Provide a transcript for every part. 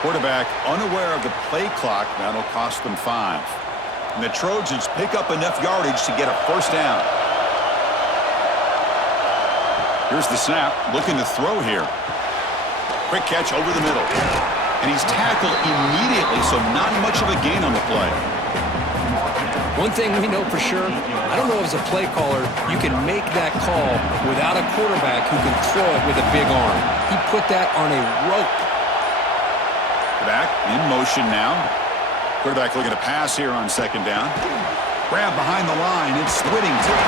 Quarterback unaware of the play clock. That'll cost them 5. And the Trojans pick up enough yardage to get a first down. Here's the snap, looking to throw here. Quick catch over the middle. And he's tackled immediately, so not much of a gain on the play. One thing we know for sure, I don't know as a play caller, you can make that call without a quarterback who can throw it with a big arm. He put that on a rope. Back in motion now. Quarterback looking to pass here on second down. Grab behind the line. It's Whittington.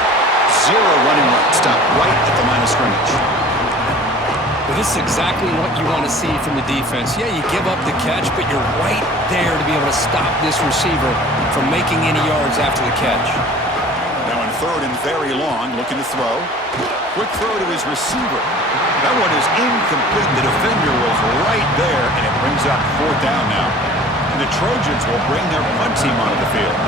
0 running right. Stop right at the line of scrimmage. Well, this is exactly what you want to see from the defense. Yeah, you give up the catch, but you're right there to be able to stop this receiver from making any yards after the catch. Now in third and very long, looking to throw. Quick throw to his receiver. That one is incomplete. The defender was right there, and it brings up fourth down now. And the Trojans will bring their punt team onto the field.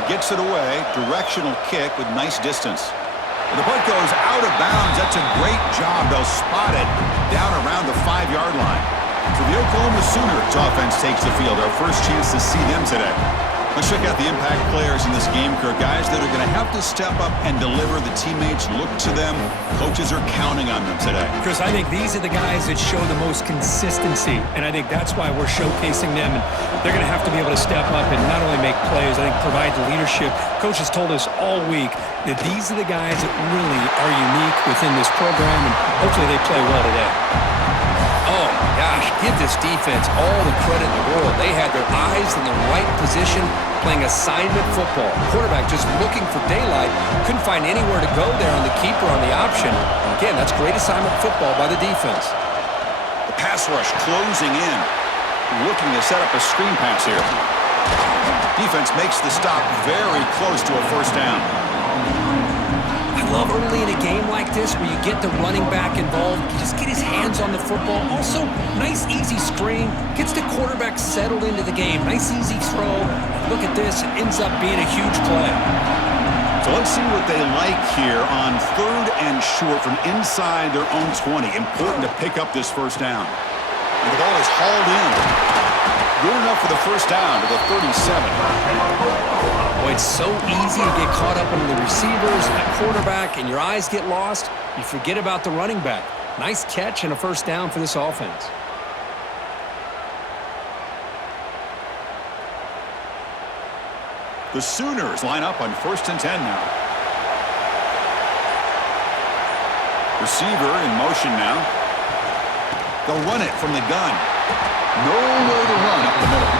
He gets it away. Directional kick with nice distance. The punt goes out of bounds. That's a great job. They'll spot it down around the 5-yard line. So the Oklahoma Sooners offense takes the field. Our first chance to see them today. Let's check out the impact players in this game, Kirk. Guys that are going to have to step up and deliver. The teammates look to them. Coaches are counting on them today. Chris, I think these are the guys that show the most consistency, and I think that's why we're showcasing them. And they're going to have to be able to step up and not only make plays, I think provide the leadership. Coach has told us all week that these are the guys that really are unique within this program, and hopefully they play well today. Oh, my gosh, give this defense all the credit in the world. They had their eyes in the right position playing assignment football. Quarterback just looking for daylight. Couldn't find anywhere to go there on the keeper on the option. Again, that's great assignment football by the defense. The pass rush closing in. Looking to set up a screen pass here. Defense makes the stop very close to a first down. I love early in a game like this where you get the running back involved. You just get his hands on the football. Also, nice easy screen. Gets the quarterback settled into the game. Nice easy throw. Look at this. It ends up being a huge play. So let's see what they like here on third and short from inside their own 20. Important to pick up this first down. And the ball is hauled in. Good enough for the first down to the 37. Boy, it's so easy to get caught up in the receivers and the quarterback, and your eyes get lost. You forget about the running back. Nice catch and a first down for this offense. The Sooners line up on 1st and 10 now. Receiver in motion now. They'll run it from the gun. Nowhere to run up the middle.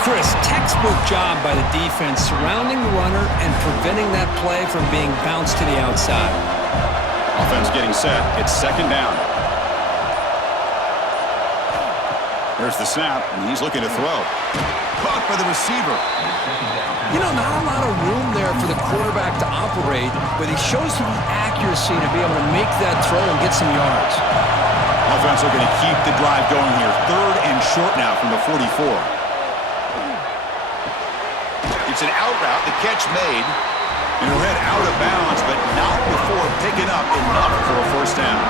Chris, textbook job by the defense surrounding the runner and preventing that play from being bounced to the outside. Offense getting set. It's second down. There's the snap, and he's looking to throw. Caught by the receiver. You know, not a lot of room there for the quarterback to operate, but he shows you the accuracy to be able to make that throw and get some yards. Offense looking to keep the drive going here. Third and short now from the 44. It's an out route. The catch made. And read out of bounds, but not before picking up enough for a first down.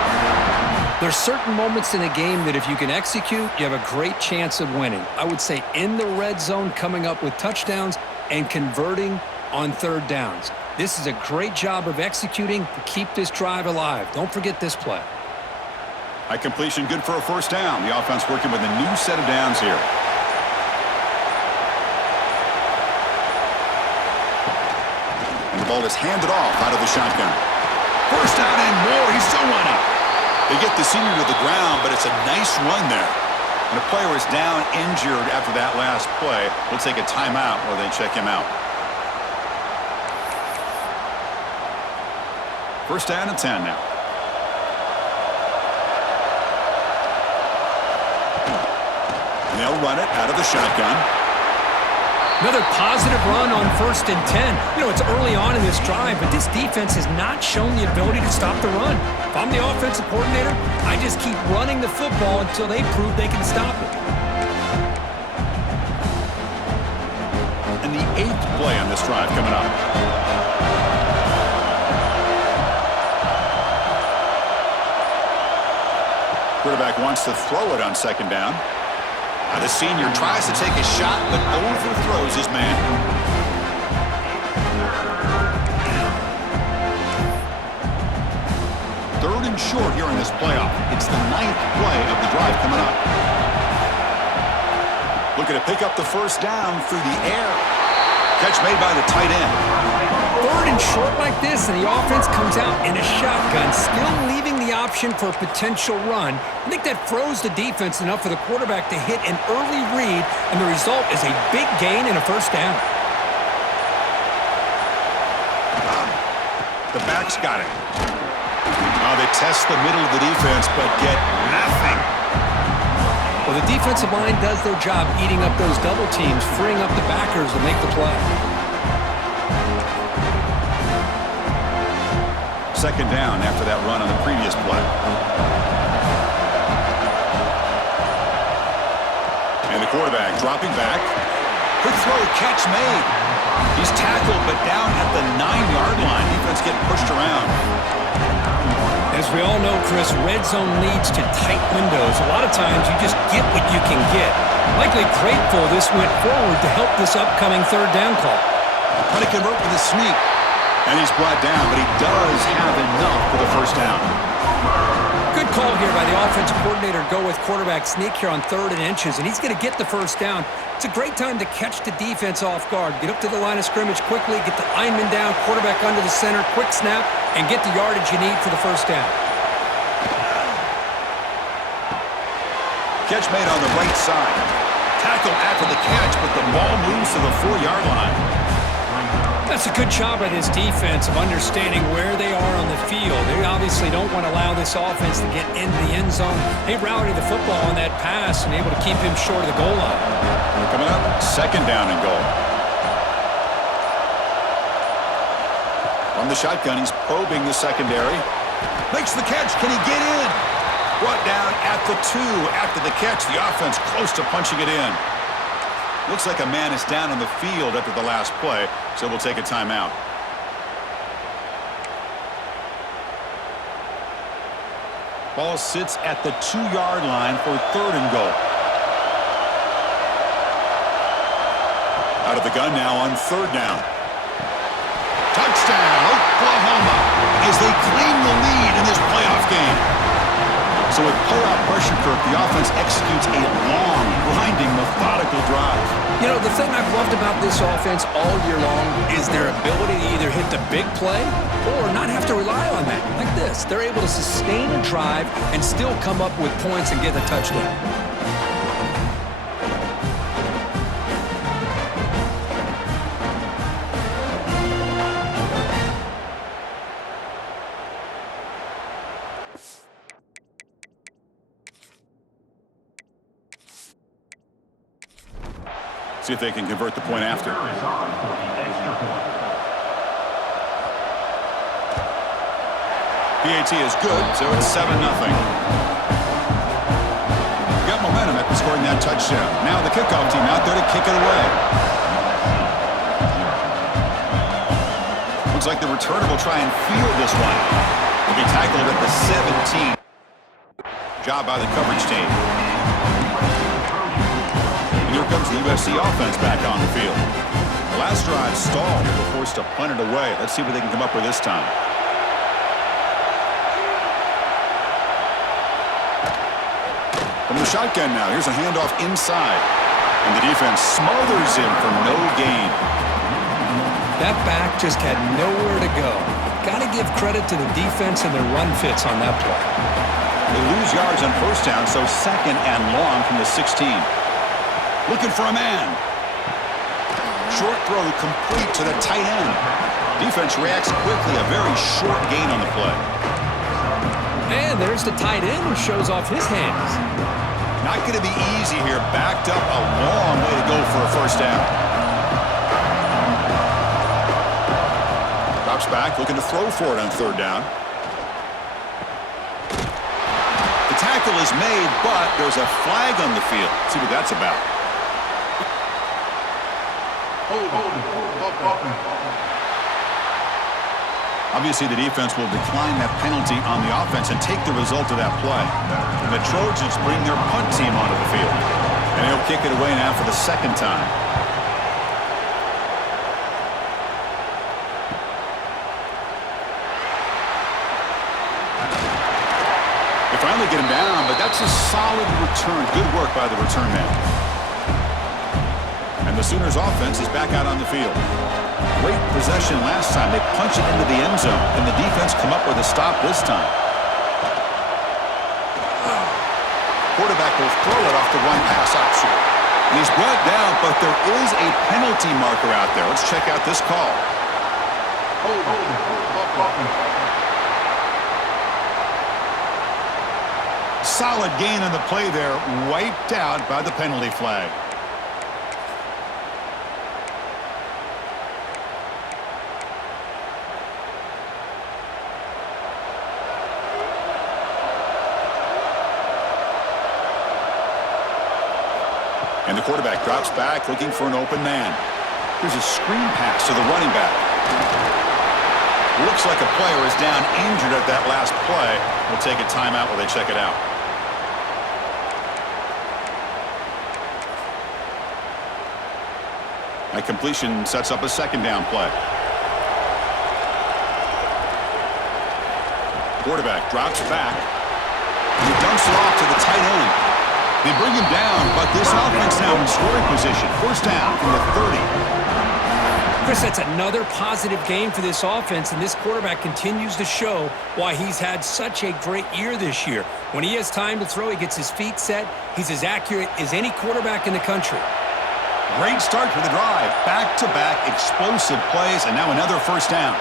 There's certain moments in a game that if you can execute, you have a great chance of winning. I would say in the red zone, coming up with touchdowns and converting on third downs. This is a great job of executing to keep this drive alive. Don't forget this play. High completion, good for a first down. The offense working with a new set of downs here. And the ball is handed off out of the shotgun. First down and more. He's still running. They get the senior to the ground, but it's a nice run there. And the player is down injured after that last play. We'll take a timeout while they check him out. First down and 10 now. And they'll run it out of the shotgun. Another positive run on 1st and 10. You know, it's early on in this drive, but this defense has not shown the ability to stop the run. If I'm the offensive coordinator, I just keep running the football until they prove they can stop it. And the 8th play on this drive coming up. Quarterback wants to throw it on second down. Now the senior tries to take a shot, but overthrows his man. Third and short here in this playoff. It's the 9th play of the drive coming up. Looking to pick up the first down through the air. Catch made by the tight end. Third and short like this, and the offense comes out in a shotgun, still leaving the option for a potential run. I think that froze the defense enough for the quarterback to hit an early read, and the result is a big gain and a first down. The back's got it. They test the middle of the defense, but get nothing. Well, the defensive line does their job eating up those double teams, freeing up the backers to make the play. Second down after that run on the previous play. And the quarterback dropping back. Quick throw, catch made. He's tackled, but down at the 9-yard line. Defense getting pushed around. As we all know, Chris, red zone leads to tight windows. A lot of times you just get what you can get. Likely grateful this went forward to help this upcoming third down call. Trying to convert with a sneak. And he's brought down, but he does have enough for the first down. Good call here by the offensive coordinator. Go with quarterback sneak here on 3rd and inches, and he's going to get the first down. It's a great time to catch the defense off guard. Get up to the line of scrimmage quickly, get the lineman down, quarterback under the center, quick snap, and get the yardage you need for the first down. Catch made on the right side. Tackle after the catch, but the ball moves to the 4-yard line. That's a good job by this defense of understanding where they are on the field. They obviously don't want to allow this offense to get into the end zone. They rallied the football on that pass and able to keep him short of the goal line. Coming up, second down and goal. From the shotgun, he's probing the secondary. Makes the catch. Can he get in? Brought down at the 2 after the catch. The offense close to punching it in. Looks like a man is down on the field after the last play, so we'll take a timeout. Ball sits at the 2-yard line for 3rd and goal. Out of the gun now on 3rd down. Touchdown, Oklahoma, as they claim the lead in this playoff game. So with playoff pressure curve, the offense executes a long, grinding, methodical drive. You know, the thing I've loved about this offense all year long is their ability to either hit the big play or not have to rely on that. Like this, they're able to sustain a drive and still come up with points and get a touchdown. See if they can convert the point after. PAT is good, so it's 7-0. Got momentum after scoring that touchdown. Now the kickoff team out there to kick it away. Looks like the returner will try and field this one. He'll be tackled at the 17. Job by the coverage team. Here comes the USC offense back on the field. The last drive stalled. They were forced to punt it away. Let's see what they can come up with this time. From the shotgun now, here's a handoff inside. And the defense smothers him for no gain. That back just had nowhere to go. Got to give credit to the defense and their run fits on that play. They lose yards on first down, so 2nd and long from the 16. Looking for a man. Short throw complete to the tight end. Defense reacts quickly. A very short gain on the play. And there's the tight end who shows off his hands. Not going to be easy here. Backed up a long way to go for a first down. Drops back, looking to throw for it on 3rd down. The tackle is made, but there's a flag on the field. Let's see what that's about. Obviously, the defense will decline that penalty on the offense and take the result of that play. And the Trojans bring their punt team onto the field. And he'll kick it away now for the second time. They finally get him down, but that's a solid return. Good work by the return man. And the Sooners offense is back out on the field. Great possession last time. They punch it into the end zone, and the defense come up with a stop this time. Quarterback will throw it off the one pass option. And he's brought down, but there is a penalty marker out there. Let's check out this call. Solid gain on the play there, wiped out by the penalty flag. And the quarterback drops back, looking for an open man. Here's a screen pass to the running back. Looks like a player is down injured at that last play. We'll take a timeout while they check it out. That completion sets up a second down play. Quarterback drops back. And he dumps it off to the tight end. They bring him down, but this offense now in scoring position. First down from the 30. Chris, that's another positive game for this offense, and this quarterback continues to show why he's had such a great year this year. When he has time to throw, he gets his feet set. He's as accurate as any quarterback in the country. Great start for the drive. Back-to-back explosive plays, and now another first down.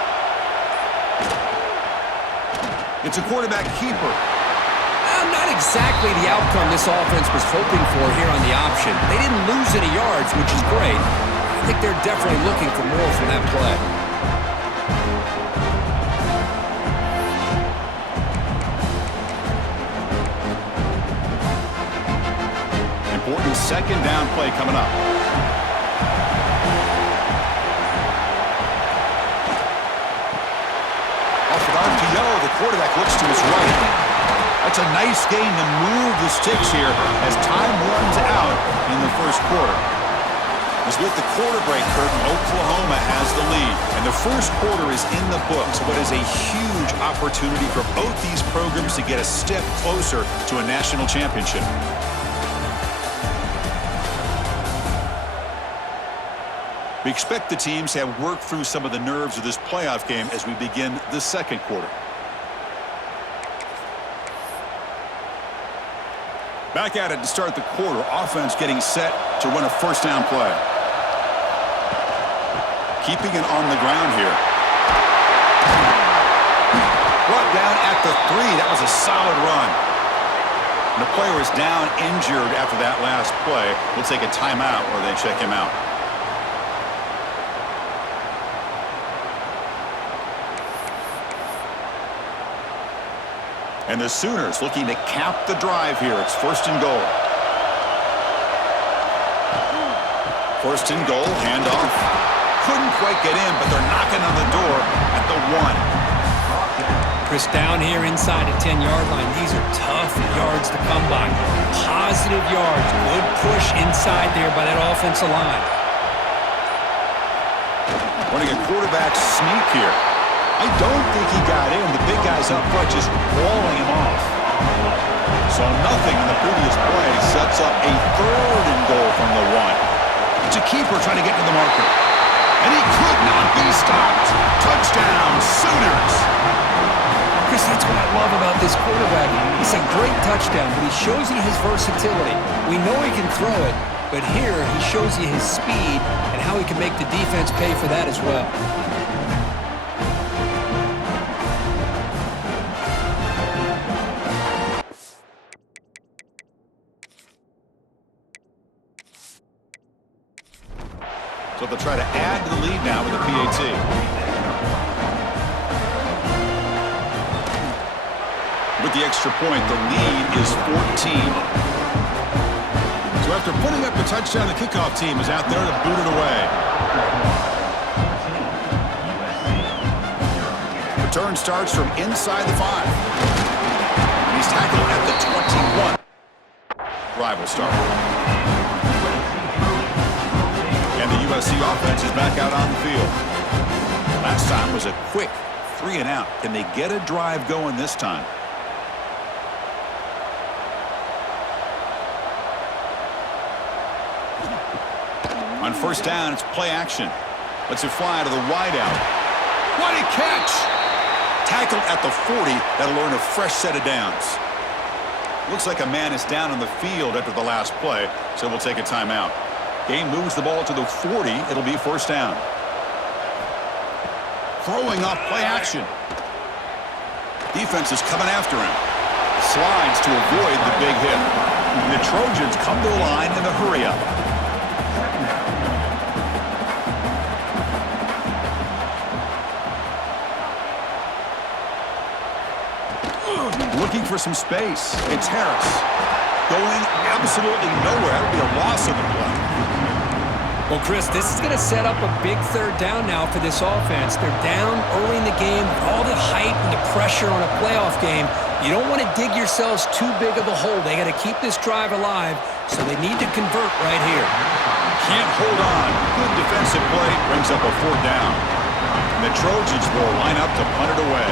It's a quarterback keeper. Not exactly the outcome this offense was hoping for here on the option. They didn't lose any yards, which is great. I think they're definitely looking for more from that play. Important second down play coming up. Off of RPO, the quarterback looks to his right. That's a nice gain to move the sticks here as time runs out in the first quarter. As with the quarter break curtain, Oklahoma has the lead. And the first quarter is in the books, but is a huge opportunity for both these programs to get a step closer to a national championship. We expect the teams to have worked through some of the nerves of this playoff game as we begin the second quarter. Back at it to start the quarter. Offense getting set to run a first down play. Keeping it on the ground here. Brought down at the 3. That was a solid run. And the player is down injured after that last play. We'll take a timeout where they check him out. And the Sooners looking to cap the drive here. It's first and goal. First and goal, handoff. Couldn't quite get in, but they're knocking on the door at the 1. Chris, down here inside the 10-yard line, these are tough yards to come by. Positive yards. Good push inside there by that offensive line. Running a quarterback sneak here. I don't think he got in. The big guy's up front just walling him off. So nothing in the previous play sets up a third and goal from the 1. It's a keeper trying to get to the marker. And he could not be stopped. Touchdown, Sooners. Chris, that's what I love about this quarterback. It's a great touchdown, but he shows you his versatility. We know he can throw it, but here he shows you his speed and how he can make the defense pay for that as well. So they'll try to add to the lead now with a PAT. With the extra point, the lead is 14. So after putting up a touchdown, the kickoff team is out there to boot it away. Return starts from inside the 5. And he's tackled at the 21. Drive will start. And the USC offense is back out on the field. Last time was a quick 3 and out. Can they get a drive going this time? On first down, it's play action. Lets it fly to the wideout. What a catch! Tackled at the 40. That'll earn a fresh set of downs. Looks like a man is down on the field after the last play, so we'll take a timeout. Game moves the ball to the 40. It'll be first down. Throwing off play action. Defense is coming after him. Slides to avoid the big hit. The Trojans come to the line in a hurry-up. Looking for some space. It's Harris. Going absolutely nowhere. That'll be a loss of the play. Well, Chris, this is going to set up a big third down now for this offense. They're down early in the game with all the hype and the pressure on a playoff game. You don't want to dig yourselves too big of a hole. They got to keep this drive alive, so they need to convert right here. Can't hold on. Good defensive play brings up a 4th down. And the Trojans will line up to punt it away.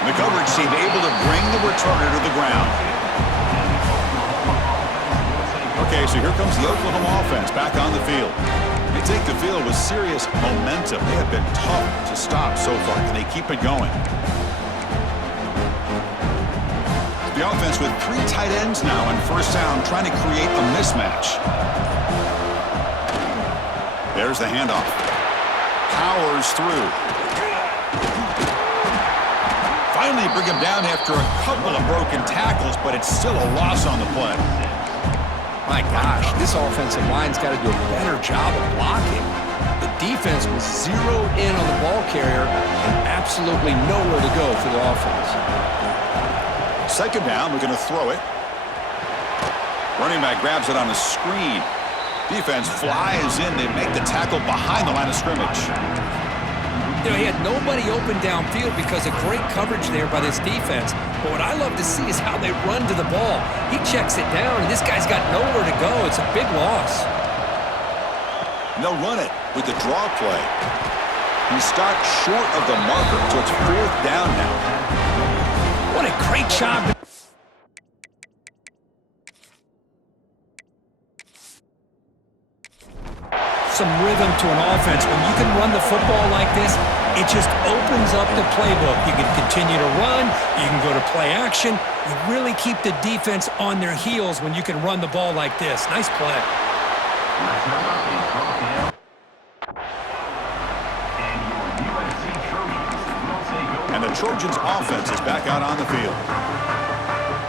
The coverage seemed able to bring the returner to the ground. Okay, so here comes the Oklahoma offense back on the field. They take the field with serious momentum. They have been tough to stop so far. Can they keep it going? The offense with 3 tight ends now on first down, trying to create a mismatch. There's the handoff. Powers through. Finally bring him down after a couple of broken tackles, but it's still a loss on the play. My gosh, this offensive line's got to do a better job of blocking. The defense was zeroed in on the ball carrier and absolutely nowhere to go for the offense. Second down, we're going to throw it. Running back grabs it on a screen. Defense flies in. They make the tackle behind the line of scrimmage. You know, he had nobody open downfield because of great coverage there by this defense. But what I love to see is how they run to the ball. He checks it down, and this guy's got nowhere to go. It's a big loss. And they'll run it with the draw play. He stopped short of the marker, so it's 4th down now. What a great job. Some rhythm to an offense. When you can run the football like this, it just opens up the playbook. You can continue to run. You can go to play action. You really keep the defense on their heels when you can run the ball like this. Nice play. And the Trojans offense is back out on the field.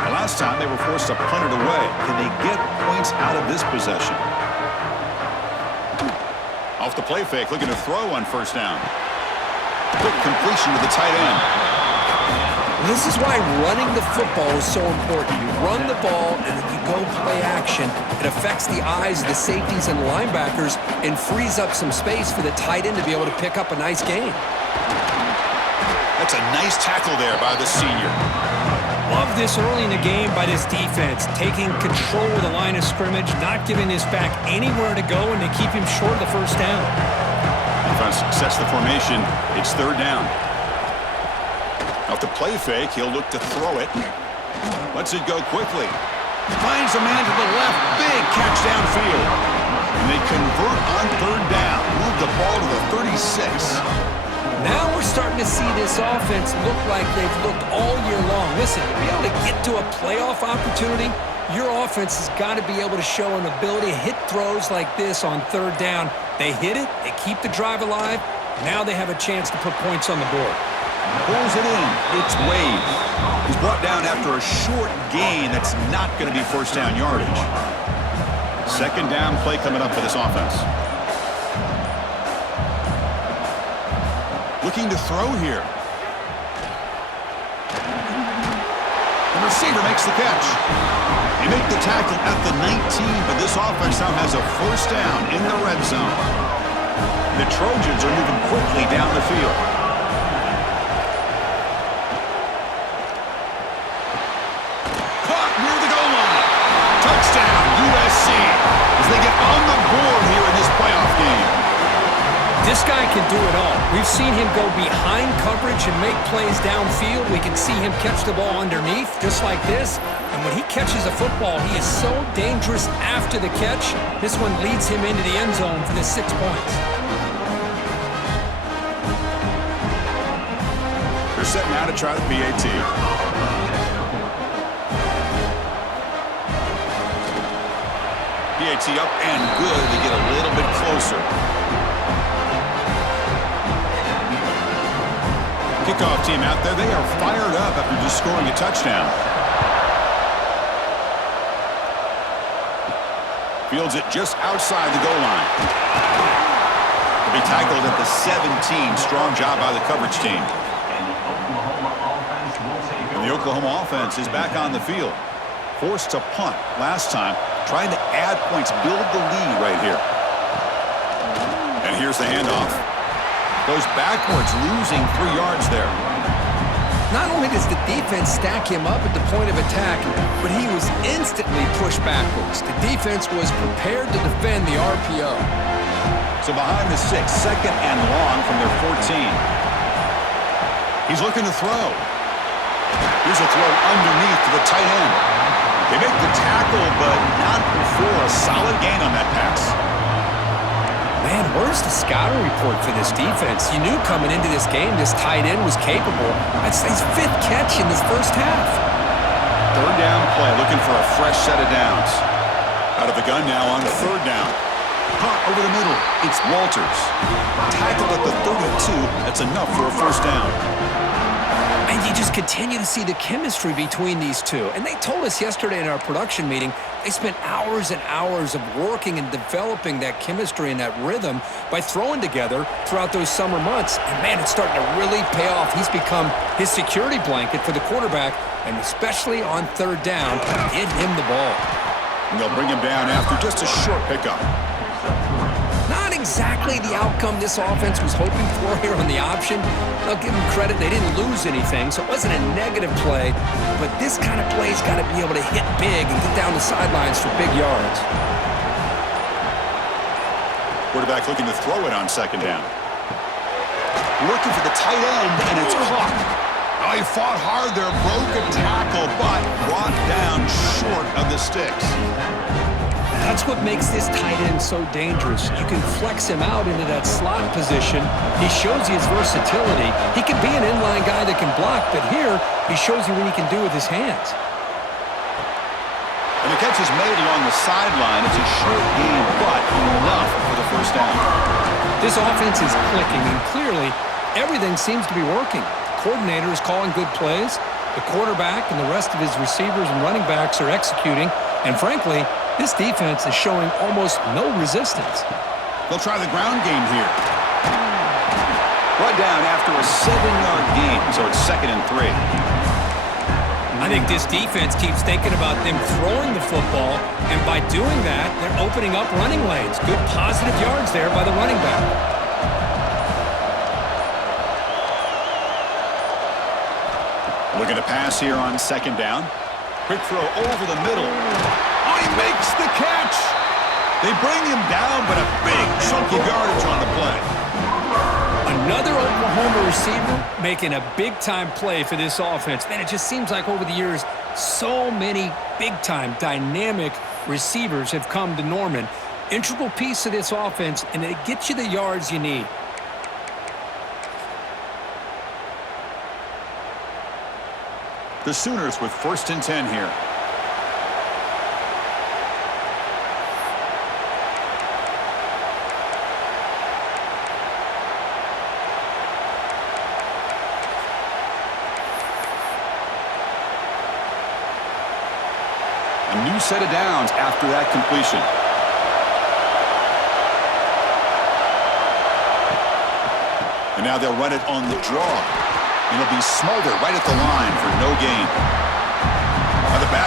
The last time they were forced to punt it away. Can they get points out of this possession? Off the play fake, looking to throw on first down. Quick completion to the tight end. This is why running the football is so important. You run the ball and then you go play action. It affects the eyes of the safeties and linebackers and frees up some space for the tight end to be able to pick up a nice gain. That's a nice tackle there by the senior. Love this early in the game by this defense, taking control of the line of scrimmage, not giving this back anywhere to go, and they keep him short of the first down. Defense sets the formation. It's 3rd down. Off the play fake, he'll look to throw it. Lets it go quickly. Finds a man to the left. Big catch downfield. And they convert on 3rd down. Move the ball to the 36. Now we're starting to see this offense look like they've looked all year long. Listen, to be able to get to a playoff opportunity, your offense has got to be able to show an ability to hit throws like this on 3rd down. They hit it, they keep the drive alive. Now they have a chance to put points on the board. Pulls it in. It's Wade. He's brought down after a short gain that's not going to be first down yardage. Second down play coming up for this offense. Looking to throw here. And The receiver makes the catch. They make the tackle at the 19, but this offense now has a first down in the red zone. The Trojans are moving quickly down the field. Caught near the goal line. Touchdown, USC, as they get on the board here in this playoff game. This guy can do it all. We've seen him go behind coverage and make plays downfield. We can see him catch the ball underneath, just like this. And when he catches a football, he is so dangerous after the catch. This one leads him into the end zone for the 6 points. They're setting out to try the PAT. PAT up and good. They get a little bit closer. Kickoff team out there. They are fired up after just scoring a touchdown. Fields it just outside the goal line. He'll be tackled at the 17. Strong job by the coverage team. And the Oklahoma offense is back on the field. Forced to punt last time. Trying to add points, build the lead right here. And here's the handoff. Goes backwards, losing 3 yards there. Not only does the defense stack him up at the point of attack, but he was instantly pushed backwards. The defense was prepared to defend the RPO. So behind the 6, second and long from their 14. He's looking to throw. Here's a throw underneath to the tight end. They make the tackle, but not before a solid gain on that pass. Man, where's the scouting report for this defense? You knew coming into this game this tight end was capable. That's his 5th catch in this first half. Third down play, looking for a fresh set of downs. Out of the gun now on 3rd down. Caught over the middle. It's Walters. Tackled at the 32. That's enough for a first down. And you just continue to see the chemistry between these two. And they told us yesterday in our production meeting, they spent hours and hours of working and developing that chemistry and that rhythm by throwing together throughout those summer months. And man, it's starting to really pay off. He's become his security blanket for the quarterback, and especially on 3rd down, get him the ball. And they'll bring him down after just a short pickup. Not exactly the outcome this offense was hoping for here on the option. I'll give them credit. They didn't lose anything, so it wasn't a negative play. But this kind of play's got to be able to hit big and get down the sidelines for big yards. Quarterback looking to throw it on 2nd down. Looking for the tight end, and it's caught. Oh, he fought hard there, broke a tackle, but brought down short of the sticks. That's what makes this tight end so dangerous. You can flex him out into that slot position. He shows you his versatility. He can be an inline guy that can block, but here he shows you what he can do with his hands. And the catch is made along the sideline. It's a short gain, but enough for the first down. This offense is clicking, and clearly everything seems to be working. The coordinator is calling good plays. The quarterback and the rest of his receivers and running backs are executing. And frankly, this defense is showing almost no resistance. They'll try the ground game here. Brought down after a 7-yard gain, so it's 2nd and 3. I think this defense keeps thinking about them throwing the football, and by doing that, they're opening up running lanes. Good positive yards there by the running back. Looking to pass here on 2nd down. Quick throw over the middle. Oh, he makes the catch. They bring him down, but a big chunky yardage on the play. Another Oklahoma receiver making a big-time play for this offense. Man, it just seems like over the years, so many big-time, dynamic receivers have come to Norman. Integral piece of this offense, and it gets you the yards you need. The Sooners with 1st and 10 here. A new set of downs after that completion. And now they'll run it on the draw. And it'll be Smolder right at the line for no gain.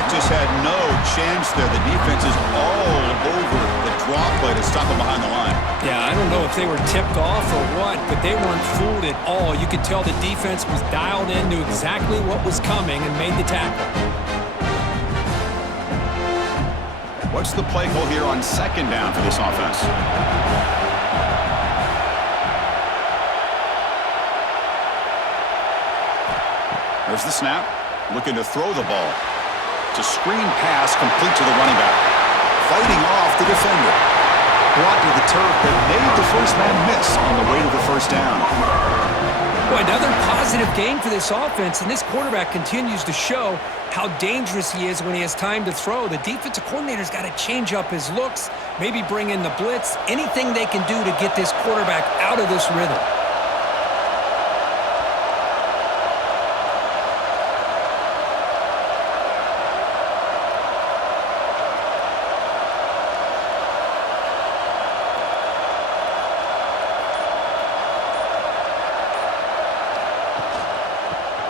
quarterback just had no chance there. The defense is all over the draw play to stop him behind the line. Yeah, I don't know if they were tipped off or what, but they weren't fooled at all. You could tell the defense was dialed in, knew exactly what was coming, and made the tackle. What's the play call here on second down for this offense? There's the snap. Looking to throw the ball. It's a screen pass complete to the running back. Fighting off the defender. Brought to the turf, but made the first man miss on the way to the first down. Boy, another positive game for this offense, and this quarterback continues to show how dangerous he is when he has time to throw. The defensive coordinator's got to change up his looks, maybe bring in the blitz, anything they can do to get this quarterback out of this rhythm.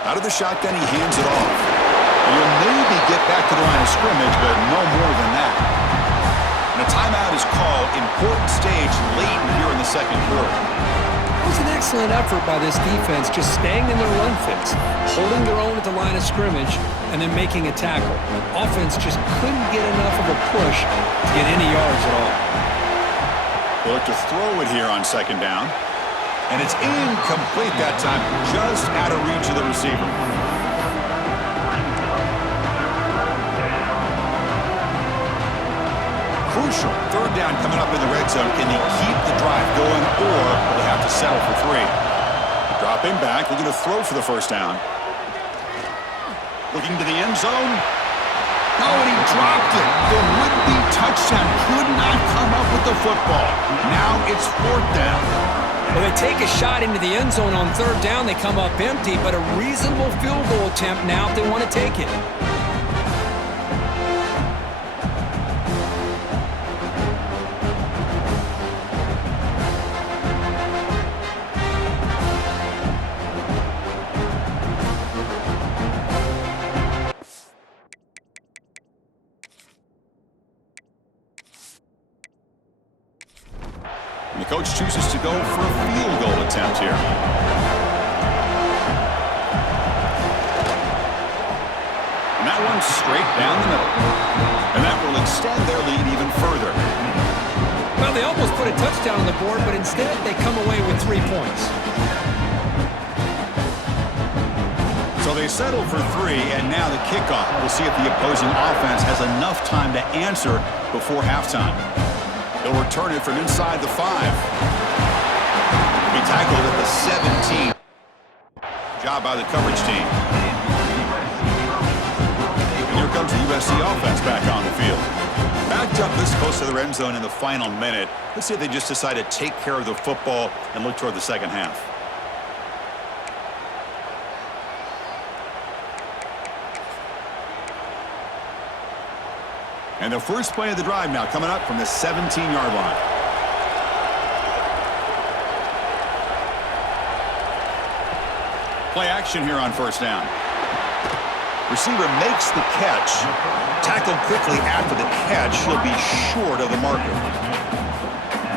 Out of the shotgun, he hands it off. He'll maybe get back to the line of scrimmage, but no more than that. And a timeout is called. Important stage late here in the second quarter. It was an excellent effort by this defense, just staying in their run fix, holding their own at the line of scrimmage, and then making a tackle. Offense just couldn't get enough of a push to get any yards at all. They look to throw it here on second down. And it's incomplete that time, just out of reach of the receiver. Crucial. Third down coming up in the red zone. Can they keep the drive going, or will they have to settle for three? Drop him back. Looking to throw for the first down. Looking to the end zone. No, and he dropped it. The would-be touchdown could not come up with the football. Now it's fourth down. Well, they take a shot into the end zone on third down. They come up empty, but a reasonable field goal attempt now if they want to take it. And the coach chooses to go for a field goal attempt here. And that one's straight down the middle. And that will extend their lead even further. Well, they almost put a touchdown on the board, but instead they come away with 3 points. So they settle for 3, and now the kickoff. We'll see if the opposing offense has enough time to answer before halftime. They'll return it from inside the 5. He tackled at the 17. Job by the coverage team. And here comes the USC offense back on the field. Backed up this close to the end zone in the final minute. Let's see if they just decide to take care of the football and look toward the second half. And the first play of the drive now coming up from the 17-yard line. Play action here on first down. Receiver makes the catch. Tackled quickly after the catch. He'll be short of the marker.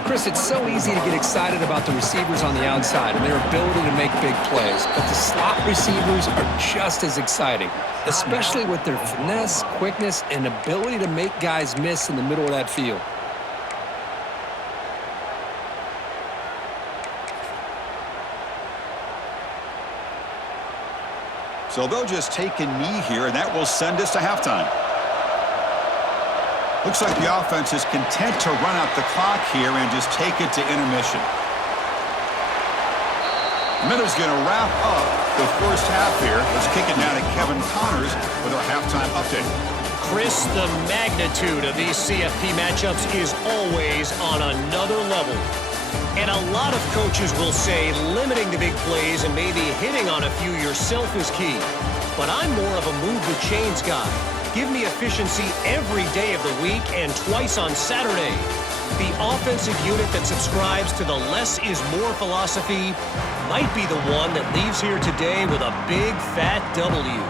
Chris, it's so easy to get excited about the receivers on the outside and their ability to make big plays, but the slot receivers are just as exciting, especially with their finesse, quickness, and ability to make guys miss in the middle of that field. So they'll just take a knee here, and that will send us to halftime. Looks like the offense is content to run out the clock here and just take it to intermission. Miller's going to wrap up the first half here. Let's kick it now to Kevin Connors with our halftime update. Chris, the magnitude of these CFP matchups is always on another level. And a lot of coaches will say limiting the big plays and maybe hitting on a few yourself is key. But I'm more of a move the chains guy. Give me efficiency every day of the week and twice on Saturday. The offensive unit that subscribes to the less is more philosophy might be the one that leaves here today with a big fat W.